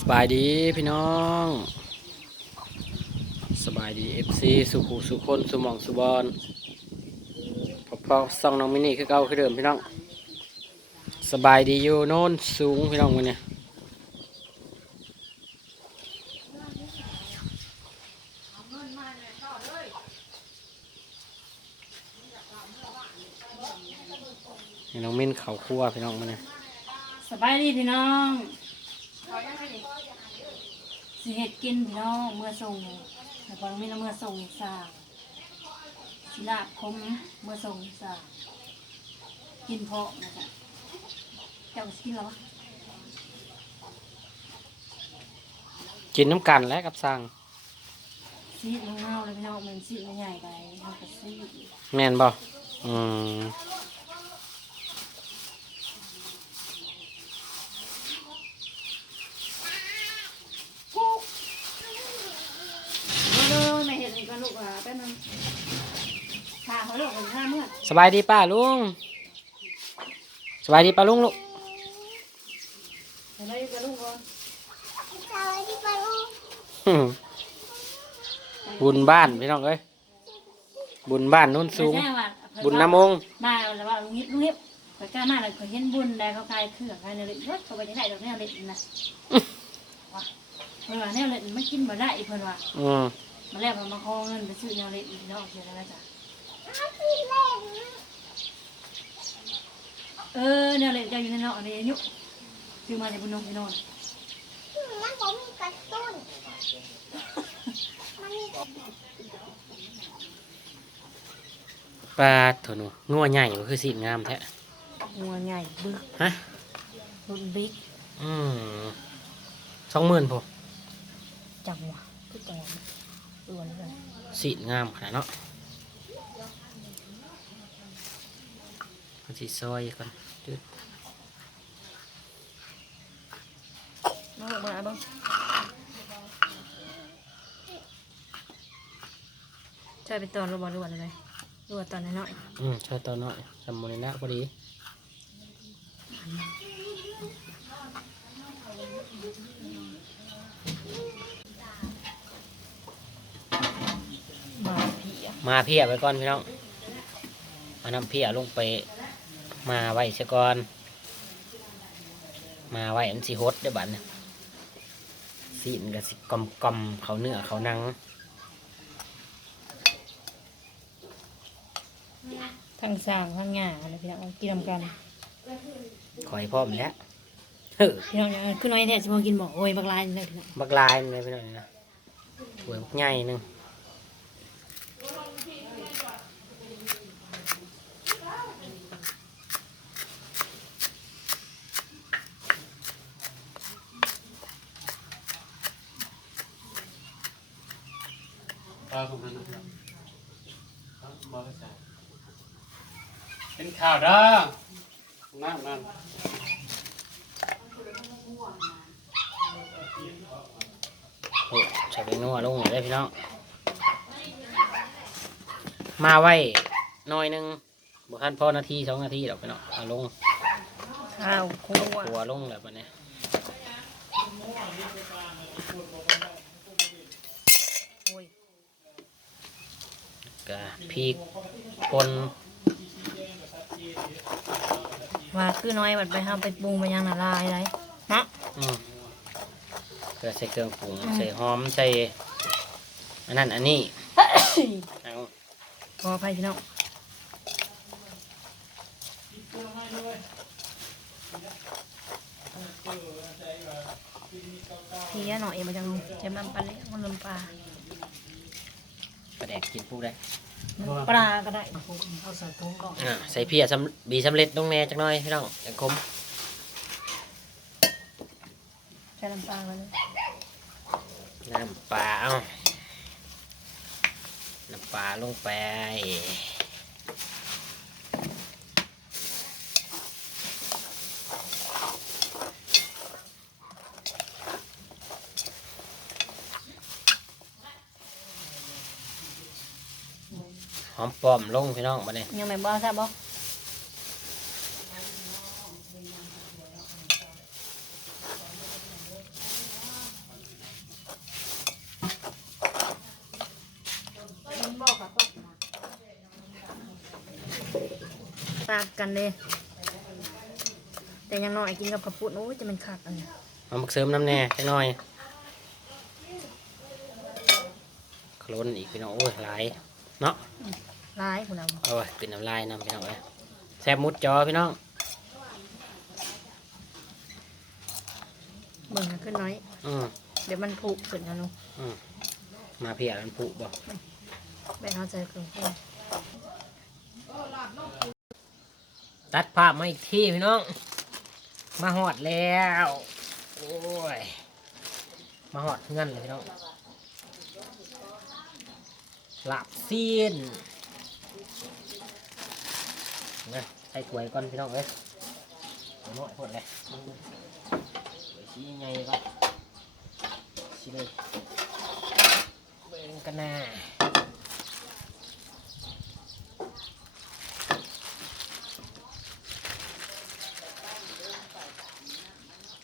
สบายดีพี่น้อง สบายดีเอฟซีสุขุสุคนสุมองสุบอลพอพอส่องน้องมินี่คือเก่าคือเดิมพี่น้อง สบายดีอยู่โน่นสูงพี่น้องวันนี้นี่น้องมินเขาคั่วพี่น้องมันเนี่ยสบายดีพี่น้อง สิเห็ดกินพี่น้องเมื่อส่งแล้วก็มีน้ำเมื่อส่งอีกสางสิลาบคมเมื่อส่งอีกสางกินเพาะนะจ๊ะเจ้าสิกินแล้ววะกินน้ำกันแล้วกับสั่งซีดเงาๆเลยพี่น้องมันซีดไม่ใหญ่ไปเอาไปซีดแม่นบ่อืม เร็วๆไม่เห็นอีกแล้วลูกอะแป๊บนึงค่ะเขาลูกเป็นห้าเมื่อ สบายดีป้าลุง สบายดีป้าลุงลูกเห็นไหมกับลูกก่อนอืมบุญบ้านพี่น้องเอ้ยบุญบ้านโนุ่นสูงไม่ใช่ว่าบุญน้ำมงมาแล้วว่าลุงยิบลุงยิบไปกล้ามาเลยเขาเห็นบุญได้เขาคลายเครื่องคลายเนื้อเล็ดรถเขาไปจะได้ดอกเนื้อเล็ดนะว่าเพิ่นว่าเนื้อเล็ดไม่กินบ่ได้อีเพิ่นว่าอืมมาแล้วมาขอเงินไปซื้อเนื้อเล็ดอีกเนาะเสียแล้วจ้ะ เออเนื้อเล็ดเจ้าอยู่ในเนาะอันนี้อายุซื้อมาจากบุญนงพี่นนท์มันผมมีกระตุ้นมันมีปลาถหนูงัวใหญ่มันคือสีงามแท้หัวใหญ่บึกฮะรุ่นบิ๊กอืมสองหมื่นพอจังหวะทุกจังหวะอ้วนเลยสีงามขนาดเนาะ มันสีซอยก่อนจืดมาลูกมาเอาบ้างใช่เป็นตอนรูบอลรูบอลเลยรูบอลตอนน้อยอืมช่วยตัวหน่อยสมบูรณ์นะพอดีๆมาพี่อะมาเพียไว้ก่อนพี่น้องมานำเพียลงไป มาไว้ซะก่อน มาไว้อันสิฮดได้อบัดเนี่ยสีมันก็สิกลมกลมๆเขาเนื้อเขาหนังทั้งสร้างทั้งหญ้าอะไรพี่น้องกินนำกันคอยพร้อมแล้วเฮ้อพี่น้องอย่างนั้นคือน้อยแท้จะมากินหมอโอ้ยบักลายเลยพี่น้องบักลายมันเลยพี่น้องนี่นะถ้วยบักใหญ่หนึง เป็นข่าวด้านั่งนั่งโอ้ใส่ไปนัวลงหน่อยได้พี่น้อง มาไว้หน้อยหนึงบุคันพอนาทีสองนาทีดอกพี่น้องเอาลงข้าวคั่วหัวลงแบบนี้โอ้ย กะพริกปนว่าคือน้อยบัดไปห้ามไปปรุงไปยังละลายไรเนาะอืมเกลือใส่เครื่องปรุงใส่หอมใส่อันนั้นอันนี้ เอาขออภัยพี่น้องเพี้ยหน่อยมาจังเจ็บน้ำปลาเล็กมันน้ำปลาปลาแดกกินพวกได้ ปลาก็ได้เอาใส่ถุงก่อนอ่าใส่เพียสำบีสำเร็จลงแหน่จักหน่อยพี่น้องอย่างคมใส่น้ำปลาไปเลยน้ำปลาเอาน้ำปลาลงไป อมปลอมลงพี่น้องมาเนี่ยยังไม่บอกทราบบอกตากกันเลย แต่ยังน้อยกินกับข้าวปุ้นโอ้ยจะเป็นขาดอันนี้เอามาเสริมน้ำแน่จังหน่อยโคลนอีกพี่น้องโอ้ยหลายเนาะ ร้ายของเราโอ้ยเป็นน้ำลายน้ำพี่น้องเอ้ยแซ่บมุดจอพี่น้องเบิ่งให้ขึ้นน้อย อืมเดี๋ยวมันผุขึ้นนะลูกอืมมาเพียรันผุบ่แบ่งเอาใจเครื่องเทศตัดภาพมาอีกทีพี่น้อง มาหอดแล้ว โอ้ย มาหอดเงินเลยพี่น้องหลับซีน นะใส่ถ้วยก่อนพี่น้องเอ้ยหน่อยพดเลยชี้ไงก็ชี้เลยเบิ่งกันนะ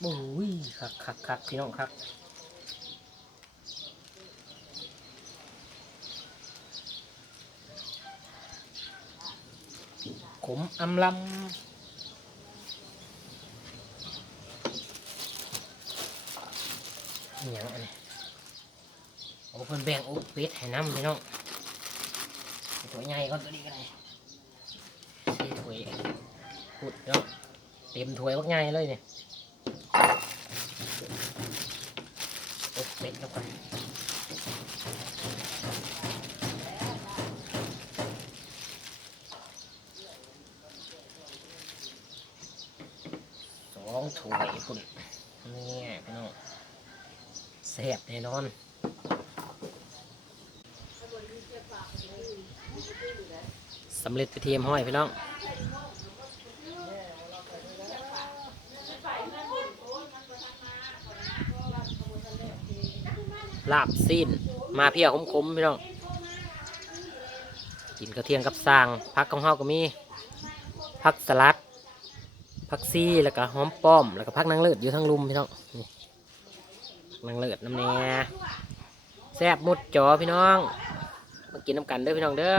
โอ้ยคักคักคักพี่น้องครับ ขมอำลำนี่หยังอันนี้โอ้เพิ่นแบ่งอก เป็ดให้น้ำพี่น้องเอาตัวใหญ่ก่อนตัวนี้ก็ได้สี่ถ้วยพุดเนาะเต็มถ้วยพวกใหญ่เลยเนี่ยอกเป็ดแล้วกันสองถ้วยพุ่นนี่พี่น้อง แซ่บแน่นอนสำเร็จไปเทียมห้อยพี่น้องลาบซีนมาเพียคมๆพี่น้องกินกระเทียงกับสร้างผักของเฮาก็มีผักสลัดผักซี่แล้วก็หอมป้อม แล้วก็ผักนางเลิศอยู่ทั้งลุมพี่น้อง นี่นางเลิศน้ำแหน่แซ่บมุดจอพี่น้อง มากินน้ำกันเด้อพี่น้องเด้อ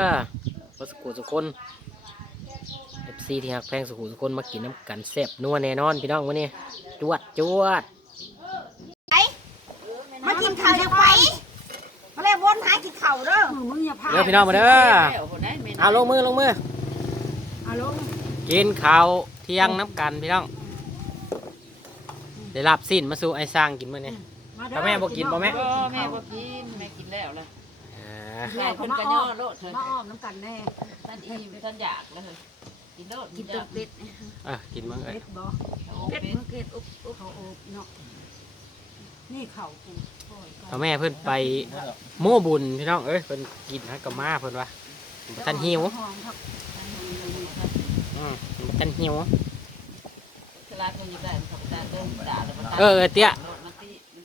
มาสุขุสุคนเอฟซีที่หักแพงสุขุสุคนมากินน้ำกันแซ่บนัวแน่นอนพี่น้องวันนี้จวดจวดมากินข้าวยังไปมาเลยวนหากินข้าวเด้อมึงอย่าพาเด้อพี่น้องมาเด้อเอาลงมือลงมือเอาลงกินข้าวเที่ยงน้ำกันพี่น้องได้รับสิ้นมาสู่ไอ้สร้างกินมื้อนี้ ถ้าแม่บ่กินบ่แม่บ่แม่บ่กินแม่กินแล้วล่ะอ่าแม่เพิ่นก็ย่อโลดเถิดมาอ้อมน้ำกันแน่ท่านอิ่มท่านอยากแล้วเถิดกินโลดกินตุกเป็ดอะกินมั้งเอ้ย เป็ดบ่เป็เป็ดดมันเกล็ดอุบอุบเขาโอบเนาะนี่เข่ากูพ่อแม่เพิ่นไปโม่บุญพี่น้องเอ้ยเพิ่นกินฮักกับมาเพิ่นว่าบ่ทันหิวหอมครับอืมบ่ทันหิวสลัดมันอยู่ได้มันขับตาเดินด่าแล้วมันตาเออเออเตี้ยมันติ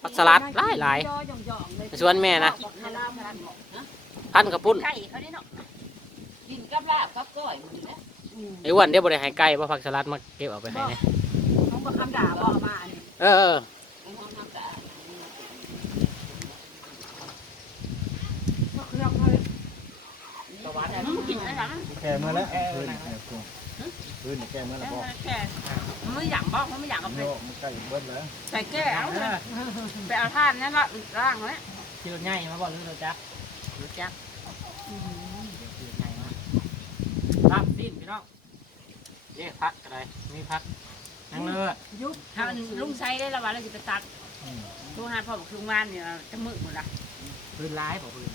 ผักสลัดหลายหลายย่อย่องๆเลยไปชวนแม่นะให้ลาบให้ลาบนะพันกับปุ้นไก่เขาได้เนาะกินกับลาบกับก้อยมันอยู่นะอืมไอ้อ้วันเดี๋ยวบ่ได้ให้ไก่บ่ผักสลัดมาเก็บเอาไปให้นะน้องก็คำด่าบอกมาอันนี้เออเออไอ้ห้องน้ำตาก็เครื่องเขาเลยมันกินได้หรอแก่เมื่อแล้ว พื้นแก่กูพื้นแก่เมื่อแล้วบอกแค่มันไม่อยากบอกมันไม่อยากเอาไปโยกมันใกล้เบิ้ลแล้วใส่แก้วไปเอาท่านนั่นละร่างแล้วขี่รถใหญ่มาบ่หรือรถจักรรู้จักขี่รถใหญ่มาลาบสิ้นพี่น้องนี่พักอะไรมีพักนั่งเลิศยุบถ้ามันลุงใช้ได้ละวันเราจะไปตัดทุกหาพ่อบอกทุกวันเนี่ยจะมืดหมดละพื้นร้ายบ่พื้น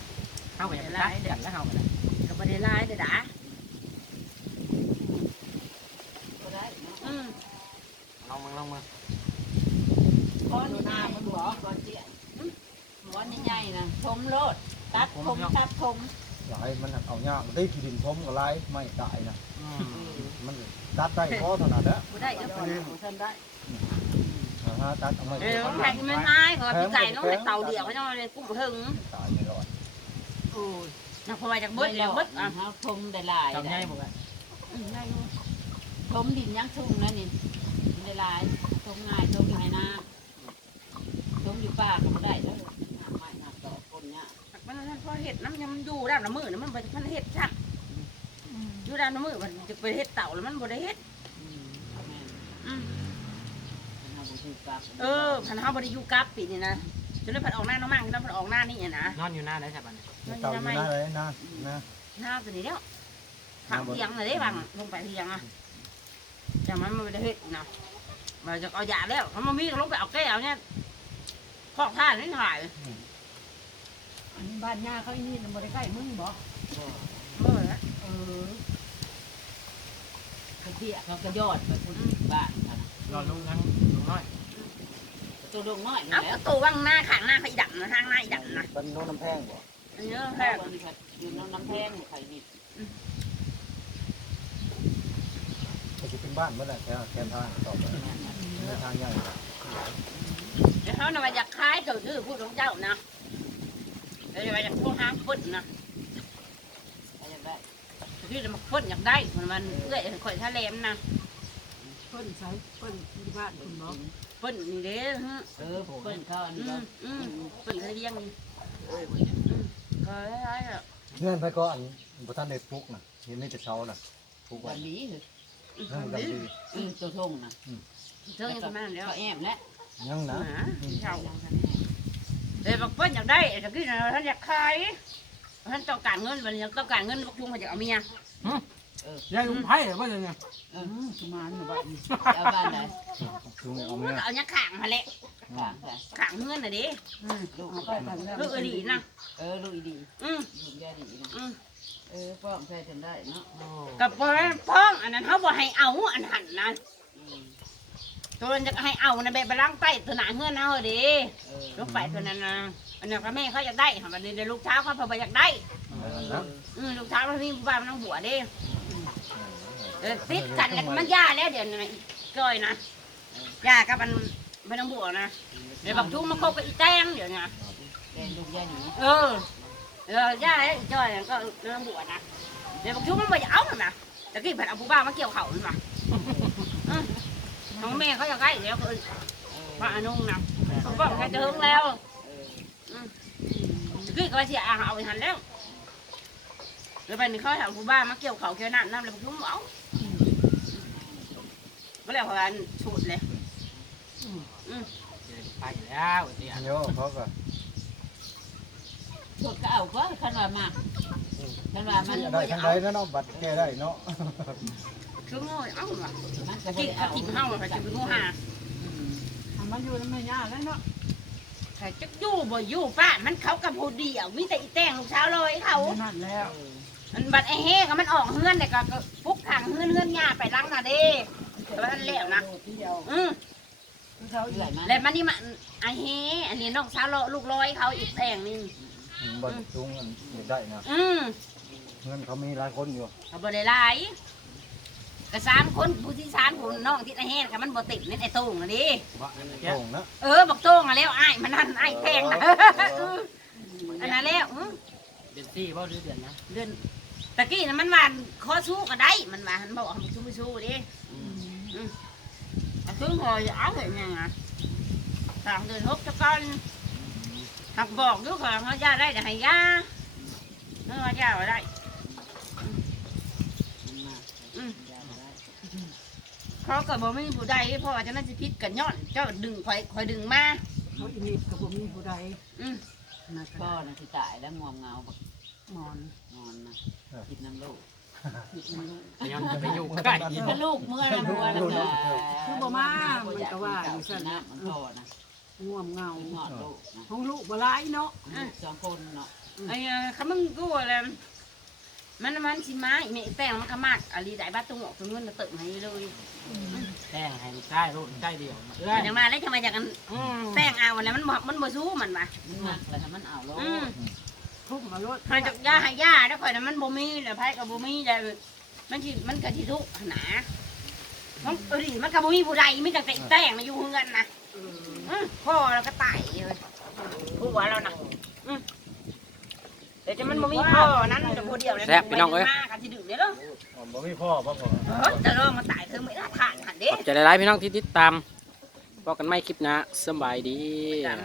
เฮาก็จะไปตัดกันแล้วเฮาก็ได้ก็ไม่ได้ไล่เด้อด่าอืม ลองมึงลองมึง ก้อนหน้ามันบอกก้อนเตี้ยก้อนใหญ่ๆนะทมโลด ตัดทมตัดทม หลายมัน เอายากได้ที่ดินพรมก็ไล่ไม่ตายนะอืมมันตัดได้พอเท่านั้นแหละบ่ได้ก็พอทำได้ฮะตัดเอาไม่เออแข่งมันง่ายกว่าพี่ไก่น้องไปเตาเดียวเขาจะมาเลยกุ้งหึงตายไม่รอดโอ้ยนักพอมาจากเบิดแล้วเบิดอะทมได้หลายจำง่ายบ่กันทมดินยังทุ่งนั่นนี่ได้หลายทมง่ายทมง่ายนะทมอยู่ป่าก็บ่ได้แล้วไม่นักต่อคนเนี่ยมันพ อเห็ดน้ำยังมันดูได้น้ำมือนะมันเป็นพันเห็ดชักอยู่ดานมือมันจะไปเฮ็ดเต่าแล้วมันบ่ได้เฮ็ดอืมแม่นอืมเป็นเอาไปถูกกับเออพันเฮาบ่ได้อยู่กับปีนี่นะจนได้พันออกหน้าน้องมั่งแล้วพันออกหน้านี่อะนะนอนอยู่หน้าได้ใช่ปะเนี่ยเต่าอยู่หน้าเลยนะนะหน้าตัวนี้แล้วทางเทียงเลยเด้บางลงไปเทียงอะแต่มันบ่ได้เฮ็ดนะมันจะเอายาแล้วเขามามีก็ลงไปเอาแก้วเนี่ยพอกท่านนี่ถ่าย อันนี้บ้านย่าเขาอีนี่น่ะบ่ได้ใกล้มึงบ่เมื่อนะเออเขาเบี้ยเขากระยอดไปพุ่นบ้านเขาน่ะนอนลุงทั้งลุงน้อยตัวดงน้อยนี่เอาแหล้วตัวว่างหน้าข้างหน้าเขาอีดับนะทางหน้าอีดับนะเป็นโน้นน้ำแพงบ่อันนี้แพ้แค่บริษัทอยู่น้ำน้ำแพงไข่ดิบก็จะเป็นบ้านเมื่อไหร่แค่แคมทางต่อไปในทางใหญ่ เดี๋ยวเขาน่ะมาอยากคล้ายตัวชื่อพูดของเจ้านะ เดี๋ยวมาอยากพูดห้างพุ่นนะอะไรแบบที่จะมาพ่นอยากได้มันมันเอื้อยข่อยทะเลมนะเพิ่นใช้เพิ่นที่บ้านคุณบ่พ่นนี่เด้อฮะเออผมเป็นข้าวอันอืนี้มอืมพ่นเขาเลี้ยงนี่เออก็ได้ๆอะเงื่อนไปก็อันบุท่านได้ปลุกนะเห็นในแต่เช้าน่ะปลุกไว้วันนี้คือเรื่องกันดีเออตัวทงนะเจ้ายังทำนั่นแล้วก็แอมแล้วยังนะหาเจ้า เดี๋ยวบอกพ่นอยากได้แต่กี้นะท่านอยากขายท่านต้องการเงินวันนี้ต้องการเงินพวกยุงเขาจะเอาเมียยายลุงไผ่ว่าจะไงเออประมาณนี้บ้านนี้เอาบ้านไหนคือเอามัเมื่นอก็เอาเนี่ยข่างมาแหละข้างแต่ข่างเงินน่ะดิลูกไปทางนั้นลูกอดีนะเออลูกดีอืมลูกยาดีนะอืมเออป้อมใส่จนได้เนาะกับพ้องอันนั้นเขาบอกให้เอาอันหันนะอืม ตัวนั้นจะให้เอานะแบบไปล้างใต้ตัวหนาเงินเอาดิเออลูกไปตัวนั้นนะอันนั้นก็แม่เขาอยากได้ค่ะวันนี้เดี๋ยวลูกเช้าเขาพอไปอยากได้นะอืมลูกเช้ามันมีบ้านมันต้องบวชดิเออติดกันแล้วมันย่าแล้วเดี๋ยวนี้ก้อยนะย่ากับมันมันต้องบวชนะเดี๋ยวบักทุ่งมาคบกับอีแตงเดี๋ยวนี้เป็นลูกยาดีเออเออย่าแล้วอีจ้อยก็ต้องบวชนะเดี๋ยวบักทุ่งมันไปเอาหน่ะตะกี้ผัดเอาผู้บ้ามาเกี่ยวเขาหรือเปล่าน้องแม่เขาอยากได้เดี๋ยวก็เออพระอนุงนะเขาบอกแค่จะหึงแล้วเออคือก็เสียอาเอาไปทันแล้วแล้วไปนี่เขาถามผู้บ้ามาเกี่ยวเขาเกี่ยวน้ำน้ำเลยพุ่งเอาก็แล้วพอกันฉุดเลยไปแล้วเดี๋ยวโยเขาก็พวกก็เอาก็ขันว่ามาขันว่ามันได้ทั้งใดนะเนาะบัตรแก้ได้เนาะ คือโง่เอ้าว่ะมันก็ตะบ่กี้ได้เขาเอากินเฮาเลยเขาจะไปโง่หาทำมาอยู่นำแม่ย่าแล้วเนาะใครจะอยู่บ่อยู่ป้ามันเขากับผู้เดียวมีแต่อีแตงลูกเช้าเลยเขานั่นแล้ว มันบัดไอ้เฮก็มันออกเฮือนแต่ก็ปุ๊กทางเฮือนเฮือนหญ้าไปล้างน่ะเด้แต่ว่ามันแล้วนะเดียวอือคือเขาเอื่อยมันแล้วมันนี่มันไอ้เฮอันนี้น้องสาวลูกร้อยเขาอีกแตงนึงบัตรจุงมันอยากได้นะอืมเงินเขามีหลายคนอยู่เขาบ่ได้หลาย ก็สามคนผู้ที่สามคนน้องที่ไอ้แห้งกับมันบ่ติดนี่ไอ้โต้งน่ะดิโต่งนะเออบอกโต้งอะแล้วอ้ายมันนั่นอ้ายแพงนะเอออันนั้นแล้วอื้อเดือนสี่ว่าหรือเดือนนะเดือนตะกี้น่ะมันว่าขอสู้ก็ได้มันว่ามันบอกว่ามันสู้ไม่สู้ดิเอาซื้อหอยเอาเห็นยังไงสามเดือนหกจะก่อนหักบอกด้วยค่ะเขาย่าได้แต่ให้ย่าเออย่าไว้ได้ อืม เขาก็บอกไม่มีผู้ใดเพราะว่าจะน่าจะพิษกันย้อน เจ้าดึงคอยคอยดึงมาเขาอีนี่ก็บ่มีผู้ใดอืมนะพ่อก็น่ะที่ตายแล้วงวงเงาบักนอนนอนนะกินน้ำลูกย้อนจะไปอยู่ใกล้ถ้าลูกเมื่อนะหัวแล้วก็คือบ่มามันก็ว่าอยู่ซั่นนะน่ะมันพ่อนะง่วงเงาหอดลูกนะของลูกบ่หลายเนาะสองคนเนาะไอ้เอ่อคำมึงกูอะไร มันมันสิมาอีเมแป้งมันก็มากอะไรได้บ้าตุ้งออกตุ้งเงินมาเติมให้เลยแป้งให้ลูกได้ลูกได้เดียวเอ้ยอย่างมาแล้วจะมาจากกันอืมแป้งเอาอะไรมันบ่มันบ่สู้มันว่ะมันมักแล้วถ้ามันเอาลูกอืมทุกมารถใครจากย่าให้ย่าแล้วข่อยนั้นมันบ่มีแล้วไผก็บ่มีแล้วมันสิมันก็สิทุกข์หนามันเออดิมันก็บ่มีผู้ใดมีแต่แป้งมาอยู่เฮือนนะอืมพ่อแล้วก็ตายเลยผัวแล้วนะอืม เดี๋ยวจะมันบ่มีพ่อนั้นจะผู้เดียวเลยมากันที่ดึกเด้อเนาะอ๋อบ่มีพ่อบ่พ่อ เออจะรอมาตายเธอไม่ได้ทานหันเด้ ขอบใจหลายๆพี่น้องที่ติดตามบอกกันไม่คลิปหนะสำบายดีกัน